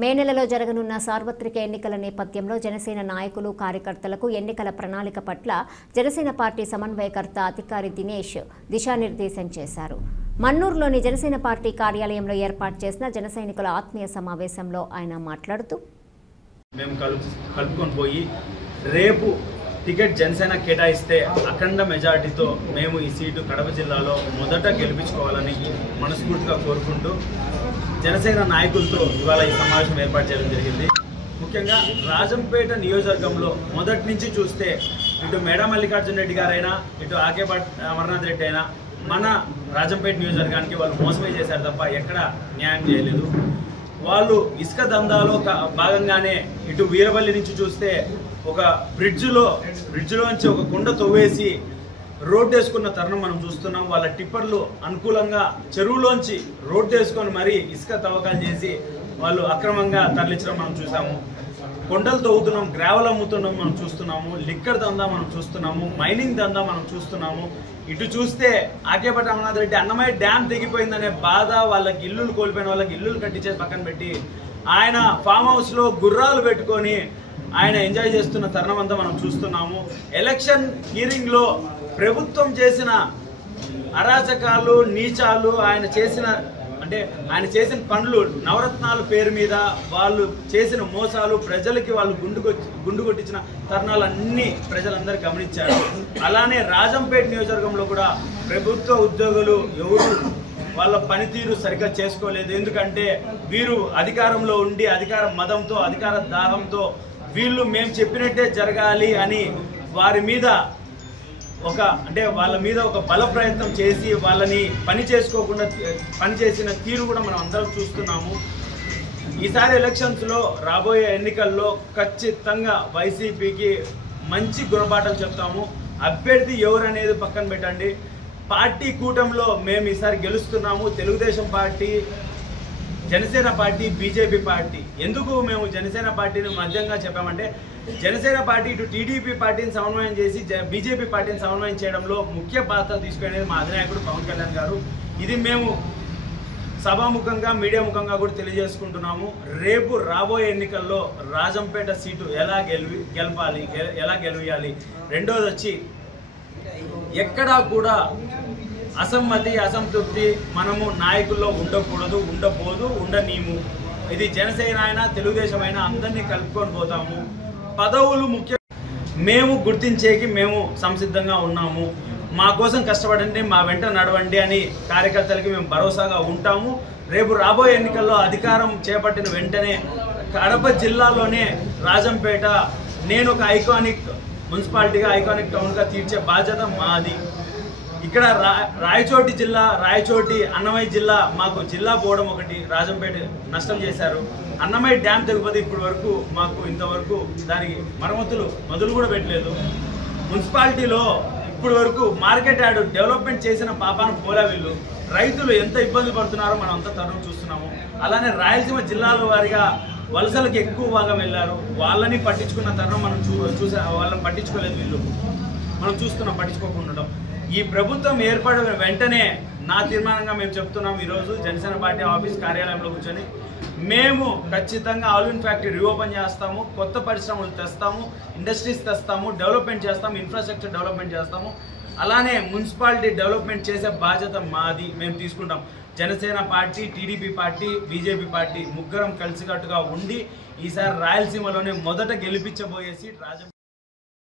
మే నెలలో జరగనున్న సార్వత్రిక ఎన్నికల నేపథ్యంలో జనసేన నాయకులు కార్యకర్తలకు ఎన్నికల ప్రణాళిక పట్ల జనసేన పార్టీ సమన్వయకర్త అధికారి దినేష్ దిశానిర్దేశం చేశారు. మన్నూరులోని జనసేన పార్టీ కార్యాలయంలో ఏర్పాటు చేసిన జన సైనికుల ఆత్మీయ సమావేశంలో ఆయన మాట్లాడుతూ మేము కలుపుకొని పోయి రేపు టికెట్ జనసేన కేటాయిస్తే అఖండ మెజార్టీతో మేము ఈ సీటు కడప జిల్లాలో మొదట గెలిపించుకోవాలని మనస్ఫూర్తిగా కోరుకుంటూ జనసేన నాయకులతో ఇవాళ ఈ సమావేశం ఏర్పాటు చేయడం జరిగింది. ముఖ్యంగా రాజంపేట నియోజకవర్గంలో మొదటి నుంచి చూస్తే ఇటు మేడా మల్లికార్జున రెడ్డి గారైనా ఇటు ఆకేపాటి అమర్నాథ్ రెడ్డి అయినా మన రాజంపేట నియోజకవర్గానికి వాళ్ళు మోసమే చేశారు తప్ప ఎక్కడ న్యాయం చేయలేదు. వాళ్ళు ఇసుక దందాలో భాగంగానే ఇటు వీరవల్లి నుంచి చూస్తే ఒక బ్రిడ్జ్లోంచి ఒక కుండ తవ్వేసి రోడ్డు వేసుకున్న తరుణం మనం చూస్తున్నాం. వాళ్ళ టిప్పర్లు అనుకూలంగా చెరువులోంచి రోడ్డు వేసుకొని మరీ ఇసుక తవ్వకాలు చేసి వాళ్ళు అక్రమంగా తరలించడం మనం చూసాము. కొండలు తవ్వుతున్నాం, గ్రావెల్ అమ్ముతున్నాం మనం చూస్తున్నాము, లిక్కర్ దందా మనం చూస్తున్నాము, మైనింగ్ దందా మనం చూస్తున్నాము. ఇటు చూస్తే ఆకేపాటి అమర్నాథ్ రెడ్డి అన్నమయ్య డ్యామ్ తెగిపోయిందనే బాధ, వాళ్ళకి ఇల్లులు కోల్పోయిన వాళ్ళకి ఇల్లులు కట్టించేసి పక్కన పెట్టి ఆయన ఫామ్ హౌస్లో గుర్రాలు పెట్టుకొని ఆయన ఎంజాయ్ చేస్తున్న తరుణం అంతా మనం చూస్తున్నాము. ఎలక్షన్ హీరింగ్లో ప్రభుత్వం చేసిన అరాచకాలు, నీచాలు, ఆయన చేసిన పనులు, నవరత్నాల పేరు మీద వాళ్ళు చేసిన మోసాలు, ప్రజలకి వాళ్ళు గుండు కొట్టించిన తరుణాలన్నీ ప్రజలందరూ గమనించారు. అలానే రాజంపేట నియోజకవర్గంలో కూడా ప్రభుత్వ ఉద్యోగులు ఎవరు వాళ్ళ పనితీరు సరిగ్గా చేసుకోలేదు. ఎందుకంటే వీరు అధికారంలో ఉండి అధికార మదంతో, అధికార దాహంతో వీళ్ళు మేము చెప్పినట్టే జరగాలి అని వాళ్ళ మీద ఒక బల ప్రయత్నం చేసి వాళ్ళని పని చేసుకోకుండా పనిచేసిన తీరు కూడా మనం అందరం చూస్తున్నాము. ఈసారి ఎలక్షన్స్లో రాబోయే ఎన్నికల్లో ఖచ్చితంగా వైసీపీకి మంచి గుణపాఠం చెప్తాము. అభ్యర్థి ఎవరు అనేది పక్కన పెట్టండి, పార్టీ కూటమిలో మేము ఈసారి గెలుస్తున్నాము. Telugudesam party, Janasena party, BJP party. ఎందుకు మేము జనసేన పార్టీని మధ్యంగా చెప్పామంటే, జనసేన పార్టీ ఇటు టీడీపీ పార్టీని సమన్వయం చేసి బీజేపీ పార్టీని సమన్వయం చేయడంలో ముఖ్య పాత్ర తీసుకునేది మా అధినాయకుడు పవన్ కళ్యాణ్ గారు. ఇది మేము సభాముఖంగా, మీడియా ముఖంగా కూడా తెలియజేసుకుంటున్నాము. రేపు రాబోయే ఎన్నికల్లో రాజంపేట సీటు ఎలా గెలవాలి. రెండోది వచ్చి ఎక్కడా కూడా అసమ్మతి, అసంతృప్తి మనము నాయకుల్లో ఉండకూడదు, ఉండనీము. ఇది జనసేన అయినా తెలుగుదేశం అయినా అందరినీ కలుపుకొని పోతాము. పదవులు ముఖ్యం, మేము గుర్తించేకి మేము సంసిద్ధంగా ఉన్నాము. మా కోసం కష్టపడండి, మా వెంట నడవండి అని కార్యకర్తలకి మేము భరోసాగా ఉంటాము. రేపు రాబోయే ఎన్నికల్లో అధికారం చేపట్టిన వెంటనే కడప జిల్లాలోనే రాజంపేట నేను ఒక ఐకానిక్ మున్సిపాలిటీగా, ఐకానిక్ టౌన్గా తీర్చే బాధ్యత మాది. ఇక్కడ రాయచోటి అన్నమయ్య జిల్లా, మాకు జిల్లా పోవడం ఒకటి రాజంపేట నష్టం చేశారు. అన్నమయ్య డ్యామ్ తెగిపోతే ఇప్పటి వరకు మాకు ఇంతవరకు దానికి మొదలు కూడా పెట్టలేదు. మున్సిపాలిటీలో ఇప్పటి వరకు మార్కెట్ యార్డు డెవలప్మెంట్ చేసిన పాపాన పోలా వీళ్ళు. రైతులు ఎంత ఇబ్బంది పడుతున్నారో మనం అంత తరుణం చూస్తున్నాము. అలానే రాయలసీమ జిల్లాల వారిగా వలసలకు ఎక్కువ భాగం వెళ్ళారు. వాళ్ళని పట్టించుకున్న తరుణం మనం వాళ్ళని పట్టించుకోలేదు వీళ్ళు. మనం చూస్తున్నాం పట్టించుకోకుండా. ఈ ప్రభుత్వం ఏర్పడిన వెంటనే నా తీర్మానంగా మేము చెప్తున్నాం, ఈరోజు జనసేన పార్టీ ఆఫీస్ కార్యాలయంలో కూర్చొని మేము ఖచ్చితంగా ఆల్విన్ ఫ్యాక్టరీ రీఓపెన్ చేస్తాము, కొత్త పరిశ్రమలు తెస్తాము, ఇండస్ట్రీస్ తెస్తాము, డెవలప్మెంట్ చేస్తాము, ఇన్ఫ్రాస్ట్రక్చర్ డెవలప్మెంట్ చేస్తాము. అలానే మున్సిపాలిటీ డెవలప్మెంట్ చేసే బాధ్యత మాది, మేము తీసుకుంటాం. Janasena party, TDP party, BJP party ముగ్గురం కలిసికట్టుగా ఉండి ఈసారి రాయలసీమలోనే మొదట గెలిపించబోయే సీట్ రాజం.